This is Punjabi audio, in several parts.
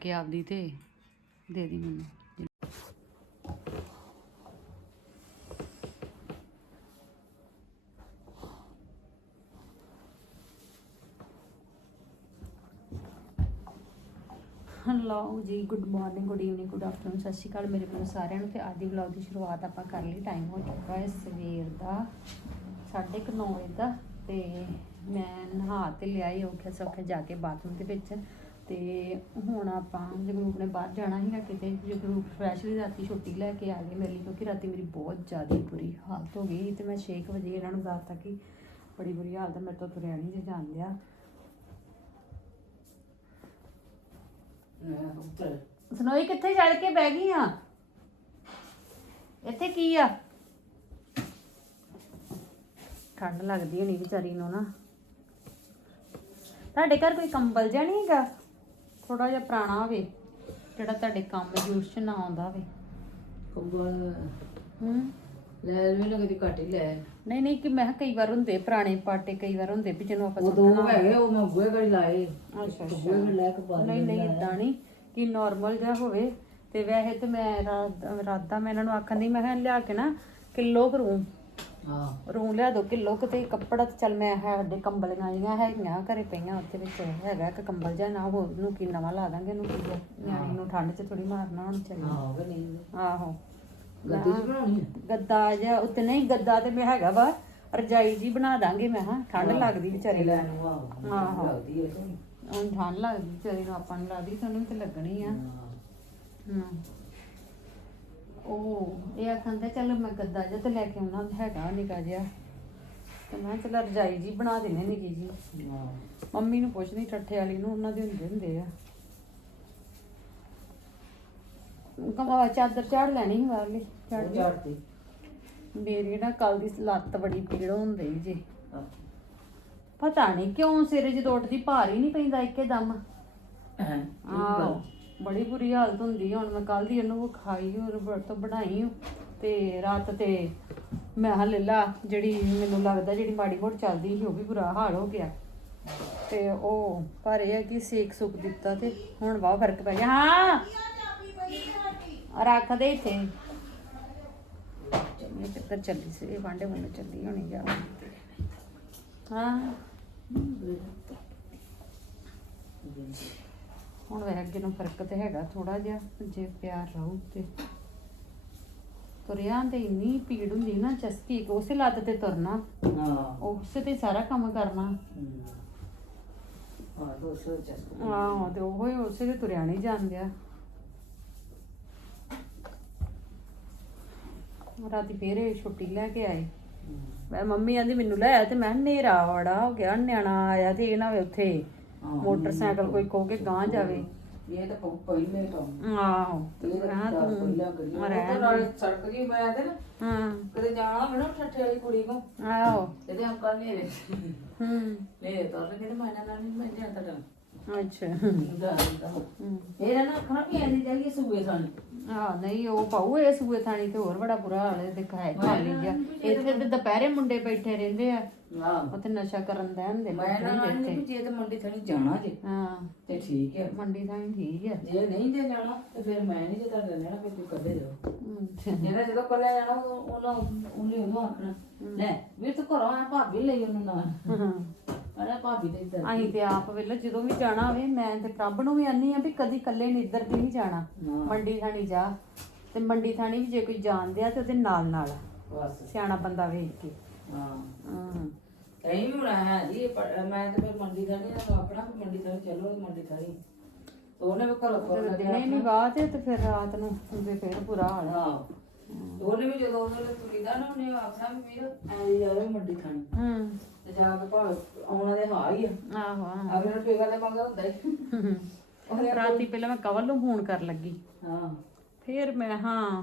ਕਿ ਆਪਦੀ ਤੇ ਦੇ ਦੀ ਮੈਨੂੰ। Hello ji good morning good evening good afternoon Sat Sri Akal ਮੇਰੇ ਵੱਲੋਂ ਸਾਰਿਆਂ ਨੂੰ ਤੇ ਅੱਜ ਦੀ ਵਲੌਗ ਦੀ ਸ਼ੁਰੂਆਤ ਆਪਾਂ ਕਰ ਲਈ। ਟਾਈਮ ਹੋ ਚੁੱਕਾ ਹੈ ਸਵੇਰ ਦਾ 9:30 ਵਜੇ ਦਾ ਤੇ ਮੈਂ ਨਹਾ ਤੇ ਲਿਆ ਹੀ ਔਖੇ ਸੌਖੇ ਜਾ ਕੇ ਬਾਥਰੂਮ ਦੇ ਵਿੱਚ। ਤੇ ਹੁਣ ਆਪਾਂ ਜਗਰੂਪ ਨੇ ਬਾਹਰ ਜਾਣਾ ਸੀਗਾ ਕਿਤੇ ਜਗਰੂਪ ਸਪੈਸ਼ਲੀ ਰਾਤੀ ਛੁੱਟੀ ਲੈ ਕੇ ਆ ਗਏ ਮੇਰੇ ਲਈ ਕਿਉਂਕਿ ਰਾਤੀ ਮੇਰੀ ਬਹੁਤ ਜ਼ਿਆਦਾ ਬੁਰੀ ਹਾਲਤ ਹੋ ਗਈ ਤੇ ਮੈਂ 6 ਵਜੇ ਇਹਨਾਂ ਨੂੰ ਦੱਸਤਾ ਕਿ ਬੜੀ ਬੁਰੀ ਹਾਲਤ ਹੈ ਮੇਰੇ ਤੋਂ ਤੁਰਿਆ ਨਹੀਂ ਜੇ ਜਾਂਦਿਆ ਸਨੋਈ ਕਿੱਥੇ ਚੜ ਕੇ ਬਹਿ ਗਈ ਆ? ਇੱਥੇ ਕੀ ਆ? ਠੰਡ ਲੱਗਦੀ ਹੋਣੀ ਵਿਚਾਰੀ ਨੂੰ ਨਾ। ਤੁਹਾਡੇ ਘਰ ਕੋਈ ਕੰਬਲ ਜਿਹਾ ਨਹੀਂ ਹੈਗਾ? ਥੋੜਾ ਜਿਹਾ ਪੁਰਾਣਾ ਹੋਵੇ ਜਿਹੜਾ ਤੁਹਾਡੇ ਕੰਮ ਯੂਜ਼ ਚ ਨਾ ਆਉਂਦਾ ਹੋਵੇ। ਕੰਬਲ ਹੂੰ? ਲੈ ਵੀ ਲੱਗਦੀ ਘੱਟ ਹੀ ਲੈ ਨਹੀਂ ਨਹੀਂ ਕਿ ਮੈਂ ਕਿਹਾ ਕਈ ਵਾਰ ਹੁੰਦੇ ਪੁਰਾਣੇ ਪਾਟੇ ਕਈ ਵਾਰ ਹੁੰਦੇ ਵੀ ਜਿਹਨੂੰ ਆਪਾਂ ਉਹ ਦੋ ਸੁੱਟਣਾ ਹੈਗੇ ਉਹ ਮੈਂ ਬੂਹੇ ਘੜੀ ਲਾਏ। ਅੱਛਾ ਬੂਹੇ ਘੜੀ ਲੈ ਕੇ ਪਾ ਨਹੀਂ ਨਹੀਂ ਇਦਾਂ ਨਹੀਂ ਕਿ ਨਾਰਮਲ ਜਿਹਾ ਹੋਵੇ। ਤੇ ਵੈਸੇ ਤੇ ਮੈਂ ਰਾਤ ਰਾਤ ਦਾ ਮੈਂ ਇਹਨਾਂ ਨੂੰ ਆਖਣ ਦੀ ਮੈਂ ਕਿਹਾ ਲਿਆ ਕੇ ਨਾ ਕਿਲੋ ਕੁ ਰੂੰ। ਹਾਂ। ਰੂੰ ਲਿਆ ਦੋ ਕਿਲੋ ਕਿਤੇ ਕੱਪੜਾ ਤੇ ਚੱਲ ਮੈਂ ਹੈ ਸਾਡੇ ਕੰਬਲੀਆਂ ਜੀਆਂ ਹੈਗੀਆਂ ਘਰੇ ਪਈਆਂ ਉੱਥੇ ਵਿੱਚ ਹੈਗਾ ਇੱਕ ਕੰਬਲ ਜਿਹਾ ਨਾ ਹੋਰ ਨੂੰ ਕੀ ਨਵਾਂ ਲਾ ਦਾਂਗੇ ਇਹਨੂੰ ਕੀ ਆ, ਨਿਆਣੀ ਨੂੰ ਠੰਡ 'ਚ ਥੋੜੀ ਮਾਰਨਾ ਹੁਣ ਚੱਲੀ। ਹਾਂ ਉਹ ਨਹੀਂ। ਆਹੋ। ਗੱਦੀ ਚ ਬਣਾਉਣੀ ਗੱਦਾ ਜਿਹਾ ਉੱਤੇ ਨਹੀਂ ਗੱਦਾ ਤੇ ਮੈਂ ਹੈਗਾ ਵਾ ਰਜਾਈ ਜੀ ਬਣਾ ਦਾਂਗੇ ਮੈਂ ਹਾਂ ਠੰਡ ਲੱਗਦੀ ਵਿਚਾਰੀ ਨੂੰ। ਆਹੋ ਆਹੋ। ਲੱਗਦੀ ਹੈ ਹੁਣ ਠੰਡ ਲੱਗਦੀ ਵਿਚਾਰੀ ਨੂੰ ਆਪਾਂ ਨੂੰ ਲੱਗਦੀ ਤੁਹਾਨੂੰ ਤੇ ਲੱਗਣੀ ਆ। ਹਾਂ। ਹਮ। ਉਹ ਇਹ ਆਖੰਦਾ ਚਲੋ ਮੈਂ ਗੱਦਾ ਜਿਹਾ ਤੇ ਲੈ ਕੇ ਆਉਣਾ ਹੈਗਾ ਨਿਕਾ ਜਿਹਾ। ਤੇ ਮੈਂ ਕਿਹਾ ਚੱਲ ਰਜਾਈ ਜੀ ਬਣਾ ਦੇਣੇ ਨਿੱਕੀ ਜੀ। ਮੰਮੀ ਨੂੰ ਪੁੱਛਦੀ ਠੱਠੇ ਵਾਲੀ ਨੂੰ ਉਹਨਾਂ ਦੇ ਹੁੰਦੇ ਹੁੰਦੇ ਆ। ਕਮਾ ਚਾਦਰ ਚਾੜ ਲੈਣੀ ਬਾਹਰਲੀ ਚੜ ਚੜਦੀ ਮੇਰੀ ਨਾ ਕੱਲ ਦੀ ਲੱਤ ਬੜੀ ਪੀੜ ਹੁੰਦੀ ਜੀ। ਪਤਾ ਨਹੀਂ ਕਿਉਂ ਸਿਰੇ ਜਦੋਂ ਉੱਠਦੀ ਭਾਰ ਹੀ ਨਹੀਂ ਪੈਂਦਾ ਇੱਕੇ ਦਮ। ਹਾਂ ਆਹੋ। ਬੜੀ ਬੁਰੀ ਹਾਲਤ ਹੁੰਦੀ ਹੁਣ ਮੈਂ ਕੱਲ ਦੀ ਇਹਨੂੰ ਖਾਈ ਔਰ ਵਰਤ ਬਣਾਈ ਤੇ ਰਾਤ ਤੇ ਮੈਂ ਹਾਂ ਲਾ ਜਿਹੜੀ ਮੈਨੂੰ ਲੱਗਦਾ ਜਿਹੜੀ ਮਾੜੀ ਮੋੜ ਚੱਲਦੀ ਸੀ, ਉਹ ਵੀ ਬੁਰਾ ਹਾਲ ਹੋ ਗਿਆ। ਤੇ ਉਹ ਪਰ ਇਹ ਹੈ ਕਿ ਸੇਕ ਸੁੱਕ ਦਿੱਤਾ ਤੇ ਹੁਣ ਬਹੁਤ ਫ਼ਰਕ ਪੈ ਗਿਆ। ਹਾਂ, ਰੱਖ ਦੇ ਇੱਥੇ। ਇਹ ਕਿੱਧਰ ਚੱਲੀ ਸੀ, ਇਹ ਵਾਂਡੇ ਵਾਂਡੇ ਚੱਲੀ ਹੋਣੀ ਜਾ ਹਾਂ। ਹੁਣ ਵੇ ਅੱਗੇ ਨੂੰ ਫ਼ਰਕ ਤੇ ਹੈਗਾ ਥੋੜਾ ਜਿਹਾ ਜੇ ਪਿਆਰ ਰਹੂ ਤੇ। ਤੁਰਿਆਂ ਤੇ ਇੰਨੀ ਪੀੜ ਹੁੰਦੀ ਨਾ ਚਸਕੀ ਉਸੇ ਲੱਤ ਤੇ ਤੁਰਨਾ। ਹਾਂ। ਉਸੇ ਤੇ ਸਾਰਾ ਕੰਮ ਕਰਨਾ। ਹਾਂ। ਆਹੋ ਤੇ ਉਹ ਹੀ ਉਸੇ ਤੇ ਤੁਰਿਆ ਨਹੀਂ ਜਾਂਦਿਆ ਰਾਤੀ ਫੇਰ ਛੁੱਟੀ ਲੈ ਕੇ ਆਏ। ਮੈਂ ਮੰਮੀ ਆਂਦੀ ਮੈਨੂੰ ਲੈ ਆ ਤੇ ਮੈਂ ਹਨੇਰਾ ਵੜਾ ਹੋ ਗਿਆ ਨਿਆਣਾ ਆਇਆ ਤੇ ਇਹ ਨਾ ਹੋਵੇ ਉੱਥੇ। ਮੋਟਰਸਾਈਕਲ ਕੋਈ ਖੋ ਕੇ ਗਾਂ ਜਾਵੇ। ਇਹ ਤਾਂ ਪਹਿਲੇ ਤੋਂ। ਆਹੋ ਇਹ ਤਾਂ ਤੂੰ ਸੜਕ ਦੀ ਮੈਂ ਤੇ ਨਾ। ਹਾਂ। ਕਦੇ ਜਾਣਾ ਨਾ ਠੱਠੇ ਵਾਲੀ ਕੁੜੀ ਕੋ ਆਹੋ। ਇਹਦੇ ਅੰਕਲ ਨੇ ਹੂੰ। ਮੈਂ ਮੈਂ ਜਾਂਦਾ ਤਾਂ ਅੱਛਾ। ਹੂੰ ਇਹ ਨਾ ਅੱਖਾਂ ਵੀ ਐਂਦੀ ਜਾਈਏ ਸੂਏ ਸਾਨੂੰ ਆ ਨਹੀਂ ਉਹ ਪਾਉ ਇਹ ਸੂਏ ਥਾਣੀ ਤੇ ਹੋਰ ਬੜਾ ਬੁਰਾ ਹਾਲ ਹੈ ਦਿਖਾਏ ਖਾਲੀ ਜਾ। ਇੱਥੇ ਤੇ ਦੁਪਹਿਰੇ ਮੁੰਡੇ ਬੈਠੇ ਰਹਿੰਦੇ ਆ। ਆਹ। ਉੱਥੇ ਨਸ਼ਾ ਕਰਨ ਦੇ ਹੁੰਦੇ ਮੈਂ ਨਾ ਹੁੰਦੇ ਨਹੀਂ ਇੱਥੇ। ਜੇ ਤੇ ਮੰਡੀ ਥਣੀ ਜਾਣਾ ਜੇ ਹਾਂ। ਤੇ ਠੀਕ ਹੈ। ਮੰਡੀ ਥਾਣੀ ਠੀਕ ਹੈ। ਜੇ ਨਹੀਂ ਜੇ ਜਾਣਾ ਤੇ ਫਿਰ ਮੈਂ ਨਹੀਂ ਜੇ ਤੁਹਾਡੇ ਲੈਣਾ ਫਿਰ ਤੂੰ ਕਦੇ ਜਾਓ ਅੱਛਾ। ਜਿਹੜਾ ਜਦੋਂ ਕੱਲੇ ਜਾਣਾ ਉਦੋਂ ਉਹਨਾਂ ਉਹਨੇ ਉਹਨੂੰ ਆਖਣਾ ਲੈ ਵੀਰ ਤੂੰ ਘਰੋਂ ਆ ਭਾਬੀ ਲਈ ਉਹਨੂੰ ਨਾਲ। ਹਾਂ। ਅਰੇ ਭਾਬੀ ਤੇ ਇੱਧਰ ਅਸੀਂ ਤੇ ਆਪ ਵੇਲੇ ਜਦੋਂ ਵੀ ਜਾਣਾ ਹੋਵੇ ਮੈਂ ਤੇ ਪ੍ਰਭ ਨੂੰ ਵੀ ਆਨੀ ਆ ਵੀ ਕਦੀ ਇਕੱਲੇ ਨੇ ਇੱਧਰ ਦੀ ਨਹੀਂ ਜਾਣਾ। ਹਾਂ। ਮੰਡੀ ਥਾਣੀ ਜਾ। ਤੇ ਮੰਡੀ ਥਾਣੀ ਵੀ ਜੇ ਕੋਈ ਜਾਣਦੇ ਆ ਤੇ ਉਹਦੇ ਨਾਲ ਨਾਲ ਬਸ। ਸਿਆਣਾ ਬੰਦਾ ਵੇਖ ਕੇ। ਹਾਂ। ਹਾਂ। ਕਹੀਂ ਵੀ ਹੋਣਾ ਹੈ ਜੀ ਪਰ ਮੈਂ ਤੇ ਫਿਰ ਮੰਡੀ ਦਾ ਨਹੀਂ ਆਪਣਾ ਵੀ ਮੰਡੀ ਦਾ ਚਲੋ ਮੰਡੀ ਦਾ ਨਹੀਂ ਉਹਨੇ ਵੀ ਘਰੋਂ ਤੇ ਫੋਨ ਦਿਨੇ ਨਹੀਂ ਬਾਅਦ ਤੇ ਫਿਰ ਰਾਤ ਨੂੰ ਤੇ ਫਿਰ ਬੁਰਾ ਹਾਲ ਹੈ। ਹਾਂ। ਉਹਨੇ ਵੀ ਜਦੋਂ ਉਹਨੇ ਤੁਰੀਦਾ ਨਾ ਉਹਨੇ ਆਖਣਾ ਵੀ ਵੀਰ ਆਈ ਜਾਵੇ ਮੰਡੀ ਖਾਣੀ ਹੂੰ। ਤੇ ਜਾ ਕੇ ਭਾਵੇਂ ਆਉਣਾ ਦੇ ਹਾਂ ਹੀ ਆ। ਆਹੋ ਆਹੋ। ਅਗਰ ਟੇਗਾ ਦੇ ਮੰਗਾ ਹੁੰਦਾ ਹੀ। ਉਹਨੇ ਰਾਤੀ ਪਹਿਲਾਂ ਮੈਂ ਕਵਲ ਨੂੰ ਫੋਨ ਕਰ ਲੱਗੀ। ਹਾਂ। ਫਿਰ ਮੈਂ ਹਾਂ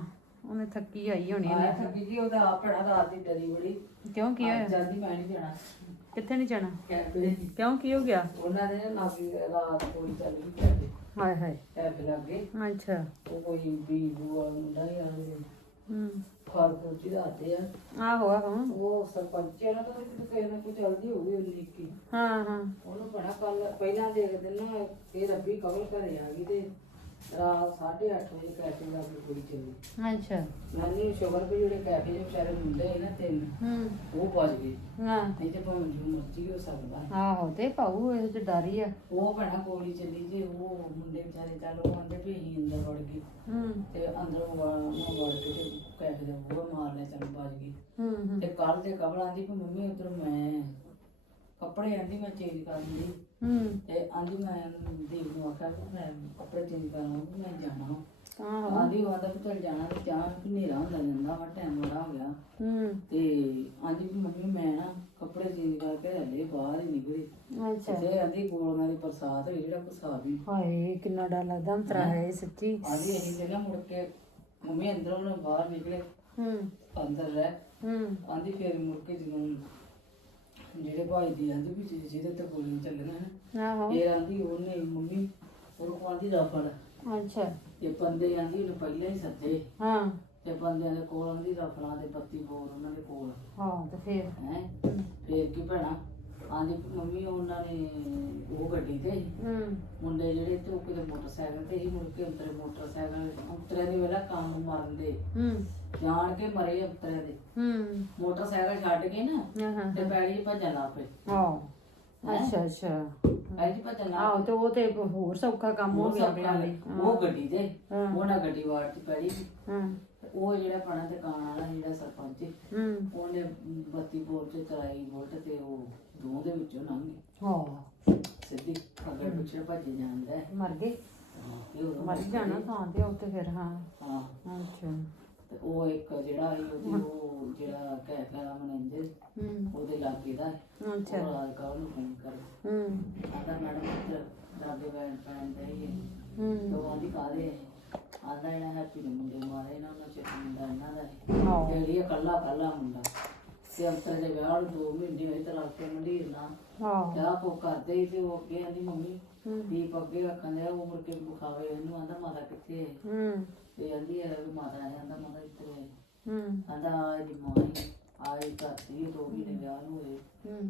ਉਹਨੇ ਥੱਕੀ ਆਈ ਹੋਣੀ ਆਇਆ ਥੱਕੀ ਜੀ ਉਹਦਾ ਆਪ ਭੜਾ ਰਾਤ ਦੀ ਡਰੀ ਬੜੀ। ਕਿਉਂ ਕੀ ਹੋਇਆ? ਜਲਦੀ ਮੈਂ ਨਹੀਂ ਜਾਣਾ। ਕਿੱਥੇ ਨਹੀਂ ਜਾਣਾ? ਕਹਿੰਦੇ ਕਿਉਂ ਕੀ ਹੋ ਗਿਆ? ਉਹਨਾਂ ਦੇ ਨਾ ਲਾਗੀ ਰਾਤ ਕੋਈ ਚੱਲ ਗਈ ਕਹਿੰਦੇ ਹਾਏ ਹਾਏ। ਐਬ ਲੱਗੇ। ਅੱਛਾ। ਉਹ ਕੋਈ ਵੀ ਬੂਆ ਮੁੰਡਾ ਹੀ ਆਂਦੇ ਹੂੰ ਖਾਲ ਕੋਚੀ ਰਾਤੇ ਆ। ਆਹੋ ਆਹੋ। ਉਹ ਸਰਪੰਚ ਆ ਨਾ ਤਾਂ ਕਿਸੇ ਨਾ ਕੋਈ ਚਲਦੀ ਹੋਊਗੀ ਉਹ ਲੀਕੀ। ਹਾਂ ਹਾਂ। ਉਹਨੂੰ ਬੜਾ ਕੱਲ ਪਹਿਲਾਂ ਦੇਖ ਦਿਨ ਨਾ ਇਹ ਰੱਬੀ ਕਵਲ ਘਰੇ ਆ ਗਈ ਤੇ ਰਾਤ 8:30 ਵਜੇ ਕੈਫੇ ਦਾ ਕੁੜੀ ਚੱਲੀ। ਅੱਛਾ। ਮੈਂ ਨਹੀਂ ਸ਼ੁਗਰ ਵੀ ਜਿਹੜੇ ਕੈਫੇ ਦੇ ਵਿਚਾਰੇ ਹੁੰਦੇ ਸੀ ਨਾ ਤਿੰਨ ਹੂੰ। ਉਹ ਬਚ ਗਏ। ਹਾਂ। ਨਹੀਂ ਤੇ ਭਾਵੇਂ ਜੋ ਮਰਜ਼ੀ ਹੋ ਸਕਦਾ। ਆਹੋ ਤੇ ਪਾਉ ਇਹ ਤੇ ਡਰ ਹੀ ਆ। ਉਹ ਭੈਣਾ ਕੋਲੀ ਚੱਲੀ ਜੇ ਉਹ ਮੁੰਡੇ ਵਿਚਾਰੇ ਚੱਲ ਉਹ ਆਂਦੇ ਵੀ ਅਸੀਂ ਅੰਦਰ ਵੜ ਗਏ। ਹੂੰ। ਤੇ ਅੰਦਰੋਂ ਵੜ ਨਾ ਵੜ ਕੇ ਤੇ ਕੈਫੇ ਦਾ ਉਹ ਮਾਰ ਲਿਆ ਚੱਲ ਬਚ ਗਈ ਹੂੰ ਹੂੰ। ਤੇ ਕੱਲ ਤੇ ਕਬਲ ਆਂਦੀ ਵੀ ਮੰਮੀ ਉਧਰ ਮੈਂ ਕੱਪੜੇ ਆਂਦੀ ਮੈਂ ਚੇਂਜ ਕਰਨ ਦੀ। ਹੂੰ। ਤੇ ਆਂਦੀ ਮੈਂ ਦੀਪ ਨੂੰ ਆਖਿਆ ਵੀ ਮੈਂ ਕੱਪੜੇ ਚੇਂਜ ਕਰਾਂ ਮੈਂ ਜਾਣਾ ਆਹੋ। ਆਂਦੀ ਉਹ ਆਂਦਾ ਵੀ ਚੱਲ ਜਾਣਾ ਤੇ ਚਾਹ ਹਨੇਰਾ ਹੁੰਦਾ ਜਾਂਦਾ ਵਾ ਟਾਈਮ ਬੜਾ ਹੋ ਗਿਆ। ਹੂੰ। ਤੇ ਆਂਦੀ ਵੀ ਮੰਮੀ ਮੈਂ ਨਾ ਕੱਪੜੇ ਚੇਂਜ ਕਰਕੇ ਹਲੇ ਬਾਹਰ ਹੀ ਨਿਕਲੀ। ਅੱਛਾ। ਤੇ ਆਂਦੀ ਗੋਲੀਆਂ ਦੀ ਬਰਸਾਤ ਹੋਈ ਜਿਹੜਾ ਆ ਵੀ। ਹਾਏ ਕਿੰਨਾ ਡਰ ਲੱਗਦਾ ਅੰਤਰਾ ਹੈ ਸੱਚੀ। ਆਂਦੀ ਅਸੀਂ ਨਾ ਮੁੜ ਕੇ ਮੰਮੀ ਅੰਦਰੋਂ ਨਾ ਬਾਹਰ ਨਿਕਲੇ। ਹੂੰ। ਅੰਦਰ ਰਹਿ। ਹੂੰ। ਆਂਦੀ ਫਿਰ ਮੁੜ ਕੇ ਜਦੋਂ ਜਿਹੜੇ ਭਾਈ ਦੀ ਆਂਦੀ ਵੀ ਜਿਹਦੇ- ਜਿਹਦੇ ਤੇ ਗੋਲੀਆਂ ਚੱਲੀਆਂ ਨਾ ਆਹੋ। ਇਹ ਆਂਦੀ ਉਹਨੇ ਮੰਮੀ ਉਹਨੂੰ ਆਂਦੀ ਰਫੜ। ਅੱਛਾ। ਤੇ ਬੰਦੇ ਆਂਦੀ ਉਹਨੂੰ ਪਹਿਲਾਂ ਹੀ ਸੱਦੇ। ਹਾਂ। ਤੇ ਬੰਦਿਆਂ ਦੇ ਕੋਲ ਆਂਦੀ ਰਫਲਾਂ ਦੇ ਬੱਤੀ ਬੋਰ ਉਹਨਾਂ ਦੇ ਕੋਲ। ਹਾਂ ਤੇ ਫੇਰ? ਹੈ? ਫੇਰ ਕੀ ਭੈਣਾ? ਆਂਦੀ ਮੰਮੀ ਉਹਨਾਂ ਨੇ ਉਹ ਗੱਡੀ ਤੇ ਸੀ। ਹੂੰ। ਮੁੰਡੇ ਜਿਹੜੇ ਤੇ ਉਹ ਕਿਤੇ ਮੋਟਰਸਾਈਕਲ ਤੇ ਹੀ ਮੁੜ ਕੇ ਅੰਤਰੇ ਮੋਟਰਸਾਈਕਲ ਅੰਤਰੇ ਦੇ ਵੇਲਾ ਕੰਮ ਨੂੰ ਮਾਰਨ ਦੇ। ਹੂੰ। ਜਾਣ ਕੇ ਮਰੇ ਅੰਤਰੇ ਦੇ। ਹੂੰ। ਮੋਟਰਸਾਈਕਲ ਛੱਡ ਕੇ ਨਾ ਹਾਂ ਹਾਂ। ਤੇ ਪੈੜੀ ਭੱਜਣ ਲੱਗ ਪਏ। ਆਹੋ। ਅੱਛਾ ਅੱਛਾ। ਪੈੜੀ ਭੱਜਣ ਲੱਗ ਆਹੋ ਤੇ ਉਹ ਤੇ ਹੋਰ ਸੌਖਾ ਕੰਮ ਹੋ ਗਿਆ ਅਗਲਿਆਂ ਲਈ ਉਹ ਗੱਡੀ ਤੇ। ਹਾਂ। ਉਹਨਾਂ ਗੱਡੀ ਵਾੜ 'ਚ ਪੈੜੀ ਸੀ। ਹਾਂ। ਤੇ ਉਹ ਜਿਹੜਾ ਪਣਾ ਦੁਕਾਨ ਵਾਲਾ ਜਿਹੜਾ ਸਰਪੰਚ ਸੀ, ਹੂੰ। ਉਹਨੇ ਬੱਤੀ ਬੋਲ ਤੇ ਚਲਾਈ ਬੁਲਟ ਤੇ ਉਹ ਦੋ ਦੇ ਵਿੱਚੋਂ ਲੰਘ ਹਾਂ। ਸਿੱਧੀ ਅੱਗੇ ਪਿੱਛੇ ਭੱਜ ਜਾਂਦਾ ਹੈ। ਮਰ ਗਏ। ਹਾਂ, ਤੇ ਉਦੋਂ ਮਰ ਜਾਣਾ ਤੇ ਤੇ ਫਿਰ ਹਾਂ। ਹਾਂ। ਅੱਛਾ। ਤੇ ਉਹ ਇੱਕ ਜਿਹੜਾ ਸੀ ਉਹਦੀ ਉਹ ਜਿਹੜਾ ਕੈਫੇ ਦਾ ਮੈਨੇਜਰ ਹੂੰ ਉਹਦੇ ਲਾਗੇ ਦਾ ਹੈ। ਅੱਛਾ। ਉਹ ਰਾਤ ਕਾ ਉਹਨੂੰ ਫੋਨ ਕਰ ਹੂੰ ਆਂਦਾ ਮੈਡਮ ਇੱਧਰ ਲਾਗੇ ਬੈਠ ਪੈਣ ਦੇ ਹੀ ਹੂੰ। ਤੋਂ ਆਂਦੀ ਕਾਦੇ ਆਂਦਾ ਇਹਨਾਂ ਹੈਪੀ ਦੇ ਮੁੰਡੇ ਮਾਰੇ ਇਹਨਾਂ ਨੂੰ ਚਿੱਤ ਮੁੰਡਾ ਇਹਨਾਂ ਦਾ ਹੈ। ਹਾਂ ਜਿਹੜੀ ਇਕੱਲਾ ਇਕੱਲਾ ਮੁੰਡਾ। ਅੰਤਰ ਦੇ ਵਿਆਹ ਨੂੰ ਦੋ ਮਹੀਨੇ ਹੋਏ ਤੇ ਰੱਖ ਕੇ ਮੰਡੀਰ ਨਾ। ਹਾਂ। ਕਿਆ ਕੋ ਕਰਦੇ ਸੀ ਤੇ ਉਹ ਅੱਗੇ ਆਂਦੀ ਮੰਮੀ ਹੂੰ। ਦੀਪ ਅੱਗੇ ਰੱਖਣ ਦਿਆ ਉਹ ਮੁੜ ਕੇ ਬੁਖਾਵੇ ਇਹਨੂੰ ਆਂਦਾ ਮਾਤਾ ਕਿੱਥੇ ਹੈ ਹੂੰ। ਤੇ ਆਂਦੀ ਹੈ ਵੀ ਮਾਤਾ ਹੈ ਆਂਦਾ ਮਾਤਾ ਇੱਥੇ ਹੈ ਹੂੰ। ਆਂਦਾ ਆ ਇਹਦੀ ਮਾਂ ਹੀ ਆਈ ਘਰਦੀ ਹੈ, ਦੋ ਮਹੀਨੇ ਵਿਆਹ ਨੂੰ ਹੋਏ। ਹੂੰ।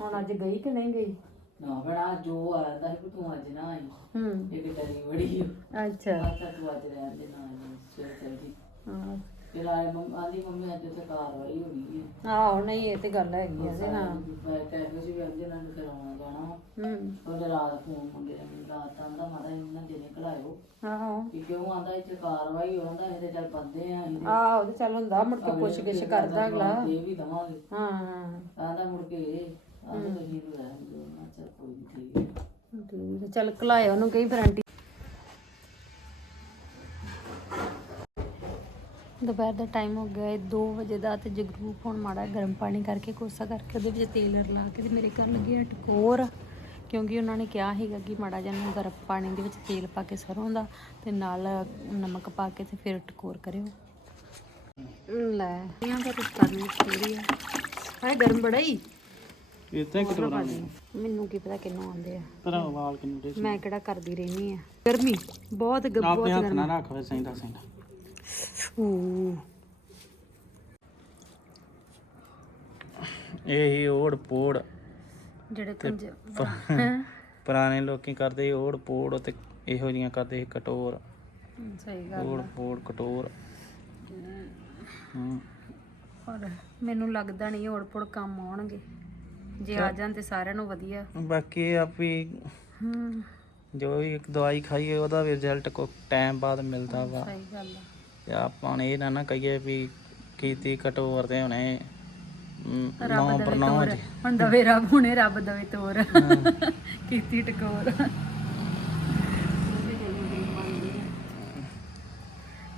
ਹੁਣ ਅੱਜ ਗਈ ਕਿ ਨਹੀਂ ਗਈ? ਨਾ ਬੜਾ ਜੋ ਆਂਦਾ ਸੀ ਵੀ ਤੂੰ ਅੱਜ ਨਾ ਆਈ। ਹੂੰ। ਇੱਕ ਡਰੀ ਬੜੀ ਅੱਛਾ। ਆਤਾ ਤੂੰ ਅੱਜ ਰਹਿਣ ਦੇ ਨਾ ਆਈ ਸਵੇਰ ਚਲਦੀ ਹਾਂ। ਫਿਰ ਆਏ ਮੰਮ ਆਂਦੀ ਮੰਮੀ ਅੱਜ ਤੇ ਕਾਰਵਾਈ ਹੋ ਗਈ ਹੈ ਆਹੋ ਨਹੀਂ ਇਹ ਤੇ ਗੱਲ ਹੈਗੀ ਆ ਤੇ ਹਾਂ ਮੈਂ ਕਹਿੰਦਾ ਸੀ ਵੀ ਅੰਜੇ ਨਾਲ ਫਿਰ ਆਉਣਾ ਜਾਣਾ ਵਾ। ਹੂੰ। ਉਹਨੇ ਰਾਤ ਫੋਨ ਮੁੰਡੇ ਨੇ ਰਾਤ ਆਂਦਾ ਮਾਤਾ ਇਹਨਾਂ ਦਿਨੇ ਘਲਾਇਓ ਆਹੋ। ਕਿ ਕਿਉਂ ਆਂਦਾ ਇੱਥੇ ਕਾਰਵਾਈ ਹੋਉਂਦਾ ਇਹਦੇ ਚੱਲ ਬੰਦੇ ਆ ਇਹਦੇ ਆਹੋ ਤੇ ਚੱਲ ਹੁੰਦਾ ਮੁੜ ਕੇ ਪੁੱਛ ਗਿੱਛ ਕਰਦਾ ਅਗਲਾ। ਇਹ ਵੀ ਦਵਾਂਗੇ। ਹਾਂ ਹਾਂ। ਆਂਦਾ ਮੁੜ ਕੇ ਆਂਦਾ ਤੁਸੀਂ ਨੂੰ ਰਹਿਣ ਦਿਓ ਮੈਂ ਕਿਹਾ ਚੱਲ ਕੋਈ ਨਹੀਂ ਠੀਕ ਹੈ ਠੀਕ ਹੈ ਚੱਲ ਕਲਾਇਆ ਉਹਨੂੰ ਕਹੀ ਫਿਰ ਆਂਟੀ ਦੁਪਹਿਰ ਦਾ ਟਾਈਮ ਹੋ ਗਿਆ ਹੈ 2 ਵਜੇ ਦਾ ਤੇ ਜਗਰੂਪ ਹੁਣ ਮਾੜਾ ਗਰਮ ਪਾਣੀ ਕਰਕੇ ਕੋਸਾ ਕਰਕੇ ਉਹਦੇ ਵਿੱਚ ਤੇਲ ਰਲਾ ਕੇ ਤੇ ਮੇਰੇ ਘਰ ਲੱਗੀ ਟਕੋਰ ਕਿਉਂਕਿ ਉਹਨਾਂ ਨੇ ਕਿਹਾ ਸੀਗਾ ਕਿ ਮਾੜਾ ਜਿਹਾ ਨੂੰ ਗਰਮ ਪਾਣੀ ਦੇ ਵਿੱਚ ਤੇਲ ਪਾ ਕੇ ਸਰੋਂ ਦਾ ਤੇ ਨਾਲ ਨਮਕ ਪਾ ਕੇ ਤੇ ਫਿਰ ਟਕੋਰ ਕਰਿਓ। ਲੈ ਇਹਨਾਂ ਦਾ ਰਿਸ਼ਤਾ ਨਹੀਂ ਥੋੜੀ ਆ। ਹਾਏ ਗਰਮ ਬੜਾ ਹੀ। ਇਹ ਤਾਂ ਕਟੋਰਾ ਮੈਨੂੰ ਕੀ ਪਤਾ ਕਿੰਨੂੰ ਆਉਂਦੇ ਆ। ਤੇਰਾ ਵਾਲ ਕਿੰਨੇ ਦੇ ਮੈਂ ਕਿਹੜਾ ਕਰਦੀ ਰਹਿਨੀ ਆ। ਗਰਮੀ ਬਹੁਤ ਬਹੁਤ ਆਪੇ ਹੱਥ ਗਰਮੀ ਨਾਲ ਰੱਖ ਵੇ ਸੈਂਦਾ ਸੈਂਦਾ ਊ ਇਹ ਹੀ ਓੜ ਪੋੜ। ਜਿਹੜੇ ਪੰਜ ਪੁਰਾਣੇ ਲੋਕੀ ਕਰਦੇ ਸੀ ਓੜ ਪੋੜ ਤੇ ਇਹੋ ਜੀਆਂ ਕਰਦੇ ਸੀ ਕਟੋਰ। ਸਹੀ ਗੱਲ ਓੜ ਪੋੜ ਕਟੋਰ। ਹੂੰ। ਮੈਨੂੰ ਲੱਗਦਾ ਨਹੀਂ ਓੜਪੜ ਕੰਮ ਆਉਣਗੇ। ਜੇ ਆ ਜਾਣ ਤੇ ਸਾਰਿਆਂ ਨੂੰ ਵਧੀਆ। ਬਾਕੀ ਇਹ ਆ ਵੀ ਹੂੰ। ਜੋ ਵੀ ਇੱਕ ਦਵਾਈ ਖਾਈਏ ਉਹਦਾ ਵੀ ਰਿਜ਼ਲਟ ਕੋ ਟਾਈਮ ਬਾਅਦ ਮਿਲਦਾ ਵਾ। ਸਹੀ ਗੱਲ ਆ। ਤੇ ਆਪਾਂ ਨੇ ਇਹ ਨਾ ਨਾ ਕਹੀਏ ਵੀ ਕੀਤੀ ਕਟੋਰ ਦੇ ਹੁਣੇ ਨੌ ਪਰ ਨੌ ਤੋਰ। ਜੀ ਹੁਣ ਦਵੇ ਰੱਬ ਹੁਣੇ ਰੱਬ ਦਵੇ ਤੋਰ। ਕੀਤੀ ਟਕੋਰ।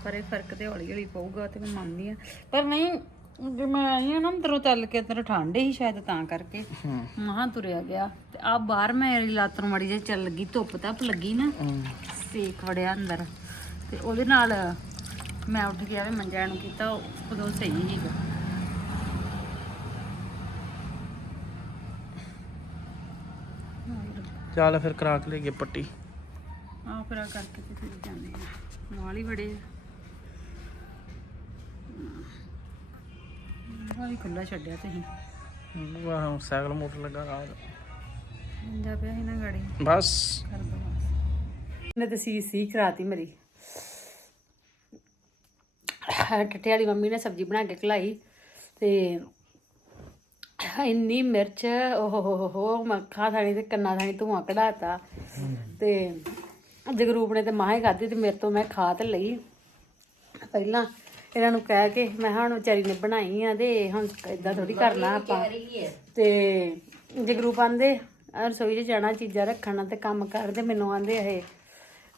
ਪਰ ਇਹ ਫ਼ਰਕ ਤੇ ਹੌਲੀ ਹੌਲੀ ਪਊਗਾ ਤੇ ਮੈਂ ਮੰਨਦੀ ਆ ਪਰ ਨਹੀਂ ਜੇ ਮੈਂ ਆਈ ਆ ਨਾ ਅੰਦਰੋਂ ਚੱਲ ਕੇ ਅੰਦਰ ਠੰਡ ਹੀ ਸ਼ਾਇਦ ਤਾਂ ਕਰਕੇ ਮਹਾਂ ਤੁਰਿਆ ਗਿਆ। ਤੇ ਆ ਬਾਹਰ ਮੇਰੀ ਲੱਤ ਨੂੰ ਮੜੀ ਜੇ ਚੱਲ ਲੱਗੀ ਧੁੱਪ ਤੱਪ ਲੱਗੀ ਨਾ। ਸੇਕ ਵੜਿਆ ਅੰਦਰ। ਤੇ ਉਹਦੇ ਨਾਲ ਮੈਂ ਉੱਠ ਗਿਆ ਵੀ ਮੰਜਾ ਨੂੰ ਕੀਤਾ ਉਦੋਂ ਸਹੀ ਸੀਗਾ ਚੱਲ ਫਿਰ ਕਰਾ ਕੇ ਲਈਏ ਪੱਟੀ। ਆ ਫਿਰ ਆ ਕਰਕੇ ਤੇ ਫਿਰ ਜਾਂਦੇ ਆ। ਨਾਲ ਹੀ ਬੜੇ ਵਾਲੀ ਖੁੱਲਾ ਛੱਡਿਆ ਤੁਸੀਂ। ਵਾਹ ਸਾਈਕਲ ਮੋਟਰ ਲੱਗਾ ਰਾਤ ਮੰਜਾ ਪਿਆ ਸੀ ਨਾ ਗਾੜੀ। ਬਸ। ਕਰ ਦੋ ਇਹਨੇ ਤੇ ਸੀ ਸੀ ਕਰਾਤੀ ਮੇਰੀ। ਟੱਟੇ ਵਾਲੀ ਮੰਮੀ ਨੇ ਸਬਜ਼ੀ ਬਣਾ ਕੇ ਖਲਾਈ ਤੇ ਇੰਨੀ ਮਿਰਚ ਓਹ ਹੋ ਹੋ ਹੋ ਮੱਖਾ ਥਾਣੀ ਤੇ ਕੰਨਾਂ ਥਾਣੀ ਧੂਆਂ ਕਢਾਤਾ। ਤੇ ਜਗਰੂਪ ਨੇ ਤੇ ਮਾਹੇ ਖਾਧੀ ਤੇ ਮੇਰੇ ਤੋਂ ਮੈਂ ਖਾ ਤੇ ਲਈ। ਪਹਿਲਾਂ ਇਹਨਾਂ ਨੂੰ ਕਹਿ ਕੇ ਮੈਂ ਹੁਣ ਵਿਚਾਰੀ ਨੇ ਬਣਾਈ ਆ ਤੇ ਹੁਣ ਇਦਾਂ ਥੋੜੀ ਕਰਨਾ ਆਪਾਂ। ਤੇ ਜਗਰੂਪ ਆਂਦੇ ਰਸੋਈ 'ਚ ਜਾਣਾ ਚੀਜ਼ਾਂ ਰੱਖਣਾ ਤੇ ਕੰਮ ਕਰਦੇ ਮੈਨੂੰ ਆਂਦੇ ਇਹ।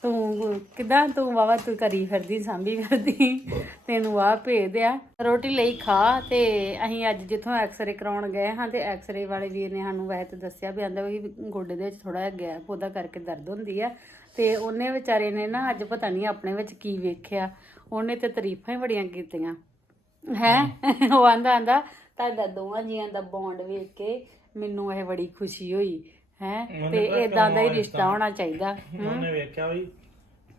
ਤੂੰ ਕਿਦਾਂ ਤੂੰ ਵਾਵਾ ਤੂੰ ਕਰੀ ਫਿਰਦੀ, ਸਾਂਭੀ ਫਿਰਦੀ, ਤੈਨੂੰ ਆ ਭੇਜ ਆ। ਰੋਟੀ ਲਈ ਖਾ ਤੇ ਅਸੀਂ ਅੱਜ ਜਿੱਥੋਂ ਐਕਸਰੇ ਕਰਾਉਣ ਗਏ ਹਾਂ ਤੇ ਐਕਸਰੇ ਵਾਲੇ ਵੀਰ ਨੇ ਸਾਨੂੰ ਵੈਸੇ ਤਾਂ ਦੱਸਿਆ ਵੀ ਆਂਦਾ ਵੀ ਗੋਡੇ ਦੇ ਵਿੱਚ ਥੋੜਾ ਜਿਹਾ ਗੈਪ, ਉਹਦਾ ਕਰਕੇ ਦਰਦ ਹੁੰਦੀ ਆ। ਤੇ ਉਹਨੇ ਵਿਚਾਰੇ ਨੇ ਨਾ ਅੱਜ ਪਤਾ ਨਹੀਂ ਆਪਣੇ ਵਿੱਚ ਕੀ ਵੇਖਿਆ, ਉਹਨੇ ਤੇ ਤਾਰੀਫਾਂ ਹੀ ਬੜੀਆਂ ਕੀਤੀਆਂ। ਹੈ? ਉਹ ਆਂਦਾ ਆਂਦਾ ਤੁਹਾਡਾ ਦੋਵਾਂ ਜੀਆਂ ਦਾ ਬੌਂਡ ਵੇਖ ਕੇ ਮੈਨੂੰ ਇਹ ਬੜੀ ਖੁਸ਼ੀ ਹੋਈ। ਹੈ ਤੇ ਇਦਾਂ ਦਾ ਹੀ ਰਿਸ਼ਤਾ ਹੋਣਾ ਚਾਹੀਦਾ ਉਹਨੇ ਵੇਖਿਆ ਵੀ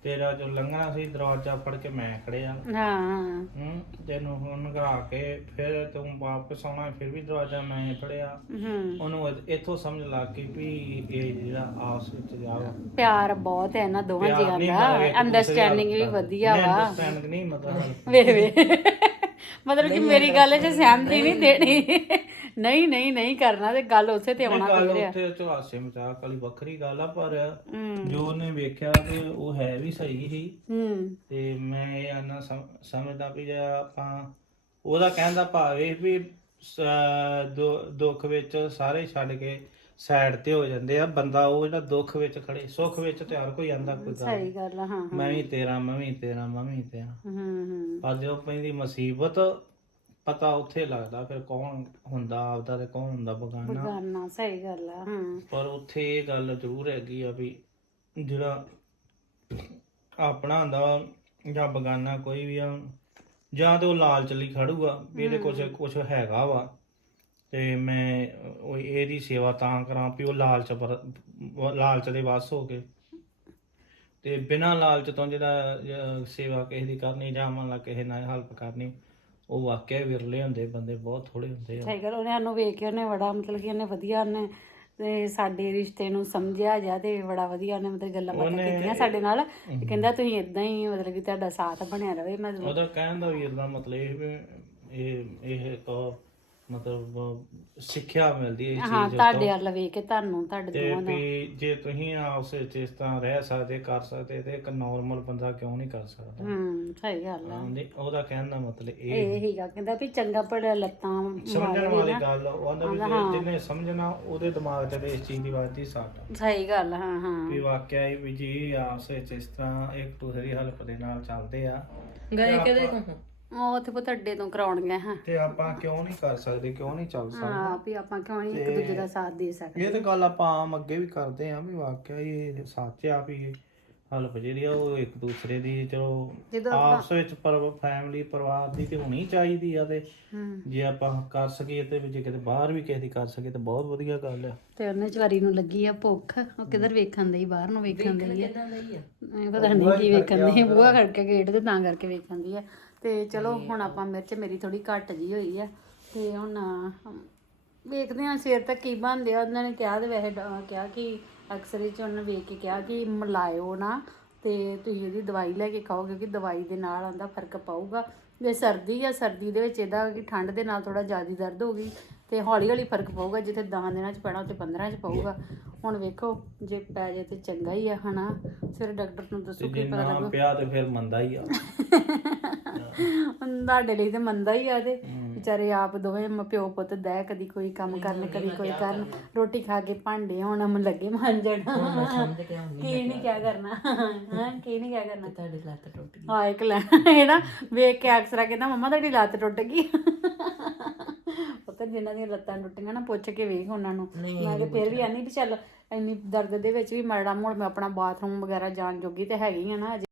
ਤੇਰਾ ਜੋ ਲੰਘਣਾ ਸੀ ਦਰਵਾਜ਼ਾ ਫੜ ਕੇ ਮੈਂ ਖੜਿਆ। ਹਾਂ। ਹੂੰ ਤੈਨੂੰ ਹੁਣ ਘਰਾ ਕੇ ਫਿਰ ਤੂੰ ਵਾਪਸ ਆਉਣਾ ਫਿਰ ਵੀ ਦਰਵਾਜ਼ਾ ਮੈਂ ਫੜਿਆ। ਹੂੰ। ਉਹਨੂੰ ਇੱਥੋਂ ਸਮਝ ਲੱਗ ਗਈ ਵੀ ਇਹ ਜਿਹੜਾ ਆਪਸ ਵਿੱਚ ਜਾਵਾ ਪਿਆਰ ਬਹੁਤ ਹੈ ਇਹਨਾਂ ਦੋਵਾਂ ਜੀਆਂ ਦਾ। ਅੰਡਰਸਟੈਂਡਿੰਗ ਵੀ ਵਧੀਆ ਵਾ। ਅੰਡਰਸਟੈਂਡਿੰਗ ਨਹੀਂ ਮਤਲਬ ਵੇ ਵੇ। ਮਤਲਬ ਕਿ ਮੇਰੀ ਗੱਲ 'ਚ ਸਹਿਮਤੀ ਨਹੀਂ ਦੇਣੀ। ਨਹੀਂ ਨਹੀਂ ਨਹੀਂ ਕਰਨਾ ਤੇ ਗੱਲ ਉਸੇ ਤੇ ਆਉਣਾ ਗੱਲ ਪਈ ਰਿਹਾ ਉੱਥੇ ਚੁਹਾਸੇ ਮਜ਼ਾਕ ਵਾਲੀ ਵੱਖਰੀ ਗੱਲ ਆ ਪਰ ਜੋ ਉਹਨੇ ਵੇਖਿਆ ਕਿ ਉਹ ਹੈ ਵੀ ਸਹੀ ਸੀ ਹੂੰ। ਤੇ ਮੈਂ ਇਹ ਆਨਾ ਸਮਝਦਾ ਵੀ ਜੇ ਆਪਾਂ ਉਹਦਾ ਕਹਿੰਦਾ ਭਾਵੇਂ ਵੀ ਸ- ਦੁ- ਦੁੱਖ ਵਿੱਚ ਸਾਰੇ ਛੱਡ ਕੇ ਸਾਈਡ ਤੇ ਹੋ ਜਾਂਦੇ ਆ ਬੰਦਾ ਉਹ ਜਿਹੜਾ ਦੁੱਖ ਵਿੱਚ ਖੜੇ ਸੁੱਖ ਵਿੱਚ ਤੇ ਹਰ ਕੋਈ ਆਂਦਾ ਕੋਈ ਗੱਲ ਸਹੀ ਗੱਲ ਆ, ਹਾਂ ਹਾਂ। ਮੈਂ ਵੀ ਤੇਰਾ ਮੈਂ ਵੀ ਤੇਰਾ ਮੈਂ ਵੀ ਤੇਰਾ। ਹੂੰ ਹੂੰ। ਪਰ ਜਦੋਂ ਪੈਂਦੀ ਮੁਸੀਬਤ ਪਤਾ ਉੱਥੇ ਲੱਗਦਾ ਫਿਰ ਕੌਣ ਹੁੰਦਾ ਆਪਦਾ ਤੇ ਕੌਣ ਹੁੰਦਾ ਬਗਾਨਾ। ਬਗਾਨਾ ਸਹੀ ਗੱਲ ਆ। ਹੂੰ। ਪਰ ਉੱਥੇ ਇਹ ਗੱਲ ਜ਼ਰੂਰ ਹੈਗੀ ਆ ਵੀ ਜਿਹੜਾ ਆਪਣਾ ਹੁੰਦਾ ਜਾਂ ਬਗਾਨਾ ਕੋਈ ਵੀ ਆ ਜਾਂ ਤੇ ਉਹ ਲਾਲਚ ਲਈ ਖੜੂਗਾ ਵੀ ਇਹਦੇ ਕੁਛ ਕੁਛ ਹੈਗਾ ਵਾ। ਤੇ ਮੈਂ ਉਹ ਇਹਦੀ ਸੇਵਾ ਤਾਂ ਕਰਾਂ ਵੀ ਉਹ ਲਾਲਚ ਪਰ ਲਾਲਚ ਦੇ ਵੱਸ ਹੋ ਕੇ। ਤੇ ਬਿਨਾਂ ਲਾਲਚ ਤੋਂ ਜਿਹੜਾ ਅਹ, ਸੇਵਾ ਕਿਸੇ ਦੀ ਕਰਨੀ ਜਾਂ ਮੰਨ ਲਾ ਕਿਸੇ ਨਾਲ ਹੈਲਪ ਕਰਨੀ ਉਹ ਵਾਕਿਆ ਹੀ ਵਿਰਲੇ ਹੁੰਦੇ ਬੰਦੇ ਬਹੁਤ ਥੋੜੇ ਹੁੰਦੇ ਆ। ਸਹੀ ਗੱਲ ਉਹਨੇ ਸਾਨੂੰ ਵੇਖ ਕੇ ਉਹਨੇ ਬੜਾ ਮਤਲਬ ਕਿ ਉਹਨੇ ਵਧੀਆ ਉਹਨੇ ਤੇ ਸਾਡੇ ਰਿਸ਼ਤੇ ਨੂੰ ਸਮਝਿਆ ਜਾ ਤੇ ਬੜਾ ਵਧੀਆ ਉਹਨੇ ਮਤਲਬ ਗੱਲਾਂ ਬਾਤਾਂ ਉਹਨੇ- ਕੀਤੀਆਂ ਸਾਡੇ ਨਾਲ। ਤੇ ਕਹਿੰਦਾ ਤੁਸੀਂ ਇਦਾਂ ਹੀ ਮਤਲਬ ਕਿ ਤੁਹਾਡਾ ਸਾਥ ਬਣਿਆ ਰਵੇ ਮੈਂ ਉਹਦਾ ਕਹਿਣ ਦਾ ਵੀਰ ਦਾ ਮਤਲਬ ਇਹ ਵੀ ਇਹ ਇਹ ਇੱਕ ਮਤਲਬ ਸਿੱਖਿਆ ਮਿਲਦੀ ਹੈ ਇਸ ਹਾਂ ਚੀਜ਼ ਤੁਹਾਡੇ ਤੋਂ ਵੱਲ ਵੇਖ ਕੇ ਤੁਹਾਨੂੰ ਤੁਹਾਡੇ ਤੇ ਦੋਵਾਂ ਦਾ। ਵੀ ਜੇ ਤੁਸੀਂ ਆਪਸ ਵਿੱਚ ਇਸ ਤਰ੍ਹਾਂ ਰਹਿ ਸਕਦੇ ਕਰ ਸਕਦੇ ਤੇ ਇੱਕ ਨਾਰਮਲ ਬੰਦਾ ਕਿਉਂ ਨਹੀਂ ਕਰ ਸਕਦਾ? ਹੂੰ ਸਹੀ ਗੱਲ ਆ। ਉਹਦੇ- ਉਹਦਾ ਕਹਿਣ ਦਾ ਮਤਲਬ ਇਹ ਇਹ ਹੀਗਾ ਕਹਿੰਦਾ ਵੀ ਚੰਗਾ ਪੜਿਆ ਲੱਤਾਂ ਸਮਝਣ ਵਾਲੀ ਗੱਲ ਉਹ ਆਂਦਾ ਵੀ ਜੇ- ਜਿਹਨੇ ਸਮਝਣਾ ਉਹਦੇ ਦਿਮਾਗ ਤੇ ਇਸ ਚੀਜ਼ ਦੀ ਵੱਜਦੀ ਸੱਟ ਸਹੀ ਗੱਲ ਆ, ਹਾਂ ਹਾਂ। ਵੀ ਵਾਕਿਆ ਹੀ ਵੀ ਜੀ ਆਪਸ ਵਿੱਚ ਇਸ ਤਰ੍ਹਾਂ ਇੱਕ ਦੂਸਰੇ ਦੀ ਹੈਲਪ ਦੇ ਨਾਲ ਚੱਲਦੇ ਆ। ਗਏ ਕਿਹਦੇ ਕੋਲ ਉਹ ਉੱਥੇ ਪੁੱਤ ਅੱਡੇ ਤੋਂ ਕਰਾਉਣ ਗਏ ਹਾਂ। ਤੇ ਆਪਾਂ ਕਿਉਂ ਨਹੀਂ ਕਰ ਸਕਦੇ ਕਿਉਂ ਨਹੀਂ ਚੱਲ ਸਕਦੇ? ਹਾਂ ਵੀ ਆਪਾਂ ਕਿਉਂ ਨਹੀਂ ਇੱਕ ਦੂਜੇ ਦਾ ਸਾਥ ਦੇ ਸਕਦੇ ਇਹ ਤਾਂ ਗੱਲ ਆਪਾਂ ਆਮ ਅੱਗੇ ਵੀ ਕਰਦੇ ਆ ਵੀ ਵਾਕਿਆ ਹੀ ਇਹ ਸੱਚ ਆ ਵੀ ਹਲਪ ਜਿਹੜੀ ਆ ਉਹ ਇੱਕ ਦੂਸਰੇ ਦੀ ਚਲੋ ਜਦੋਂ ਆਪਸ ਵਿੱਚ ਪਰ ਫੈਮਿਲੀ ਪਰਿਵਾਰ ਦੀ ਤੇ ਹੋਣੀ ਚਾਹੀਦੀ ਆ ਤੇ ਹੂੰ। ਜੇ ਆਪਾਂ ਕਰ ਸਕੀਏ ਤੇ ਵੀ ਜੇ ਕਿਤੇ ਬਾਹਰ ਵੀ ਕਿਸੇ ਦੀ ਕਰ ਸਕੀਏ ਤੇ ਬਹੁਤ ਵਧੀਆ ਗੱਲ ਆ। ਤੇ ਉਹਨੇ ਚਵਾਰੀ ਨੂੰ ਲੱਗੀ ਆ ਭੁੱਖ ਉਹ ਕਿਧਰ ਵੇਖਣ ਦਈ ਬਾਹਰ ਨੂੰ ਵੇਖਣ ਦਾ ਹੀ ਆ। ਇਹ ਪਤਾ ਨਹੀਂ ਕੀ ਵੇਖਣ ਦੀ ਬੂਹਾ ਖੜ ਕੇ ਗੇਟ ਤੇ ਤਾਂ ਕਰਕੇ ਵੇਖਣ ਦੀ ਆ। ਤੇ ਚਲੋ ਹੁਣ ਆਪਾਂ ਮਿਰਚ ਮੇਰੀ ਥੋੜੀ ਘੱਟ ਜੀ ਹੋਈ ਆ ਤੇ ਹੁਣ ਵੇਖਦੇ ਆ ਸਵੇਰ ਤੱਕ ਕੀ ਬਣਦੇ ਆ। ਉਹਨਾਂ ਨੇ ਕਿਹਾ ਤੇ ਵੈਸੇ ਡ- ਕਿਹਾ ਕਿ ਐਕਸਰੇ ਚ ਉਹਨਾਂ ਵੇਖ ਕੇ ਕਿਹਾ ਕਿ ਮਿਲਾਇਓ ਨਾ ਤੇ ਤੁਸੀਂ ਉਹਦੀ ਦਵਾਈ ਲੈ ਕੇ ਖਾਓ ਕਿਉਂਕਿ ਦਵਾਈ ਦੇ ਨਾਲ ਆਂਦਾ ਫ਼ਰਕ ਪਊਗਾ। ਜੇ ਸਰਦੀ ਆ ਸਰਦੀ ਦੇ ਵਿੱਚ ਇਹਦਾ ਕਿ ਠੰਡ ਦੇ ਨਾਲ ਥੋੜਾ ਜ਼ਿਆਦਾ ਦਰਦ ਹੋਊਗੀ ਤੇ ਹੌਲੀ ਹੌਲੀ ਫ਼ਰਕ ਪਊਗਾ ਜਿੱਥੇ 10 ਦਿਨਾਂ ਚ ਪੈਣਾ ਉੱਥੇ 15 ਚ ਪਊਗਾ। ਹੁਣ ਵੇਖੋ ਜੇ ਪੈ ਜੇ ਤੇ ਚੰਗਾ ਹੀ ਆ ਹਨਾ? ਫਿਰ ਡਾਕਟਰ ਨੂੰ ਦੱਸੋ ਜੇ ਕੀ ਪਤਾ ਨਾ ਲੱਗੂ। ਪਿਆ ਤੇ ਫਿਰ ਮੰਦਾ ਹੀ ਆ। ਹੁਣ ਤੁਹਾਡੇ ਲਈ ਤੇ ਮੰਦਾ ਹੀ ਆ ਤੇ ਵਿਚਾਰੇ ਆਪ ਦੋਵੇਂ ਮ- ਪਿਓ ਪੁੱਤ ਦੈ ਕਦੀ ਕੋਈ ਕੰਮ ਕਰਨ ਕਦੀ ਕੋਈ ਕਰਨ। ਰੋਟੀ ਖਾ ਕੇ ਭਾਂਡੇ ਹੁਣ ਮ ਲੱਗੇ ਮਾਂਜਣ। ਸਮਝ ਕੇ ਨਹੀਂ ਕਿਆ ਕਰਨਾ। ਹਾਂ ਕੀ ਨਹੀਂ ਕਿਆ ਕਰਨਾ। ਤੁਹਾਡੀ ਲੱਤ ਟੁੱਟ ਗਈ। ਹਾਂ ਇੱਕ ਲੈ ਇਹ ਨਾ ਵੇਖ ਕੇ ਅਕਸਰਾ ਕਹਿੰਦਾ ਮੰਮਾ ਤੁਹਾਡੀ ਲੱਤ ਟੁੱਟ ਗਈ। ਪੁੱਤ ਜਿਨ੍ਹਾਂ ਦੀਆਂ ਲੱਤਾਂ ਟੁੱਟੀਆਂ ਨਾ ਪੁੱਛ ਕੇ ਵੇਖ ਉਹਨਾਂ ਨੂੰ। ਮੈਂ ਤੇ ਫਿਰ ਵੀ ਆਨੀ ਵੀ ਚੱਲ ਇੰਨੀ ਦਰਦ ਦੇ ਵਿੱਚ ਵੀ ਮਾੜਾ ਮੋੜ ਮੈਂ ਆਪਣਾ ਬਾਥਰੂਮ ਵਗੈਰਾ ਜਾਣ ਜੋਗੀ ਤੇ ਹੈਗੀ ਆ ਨਾ ਅਜੇ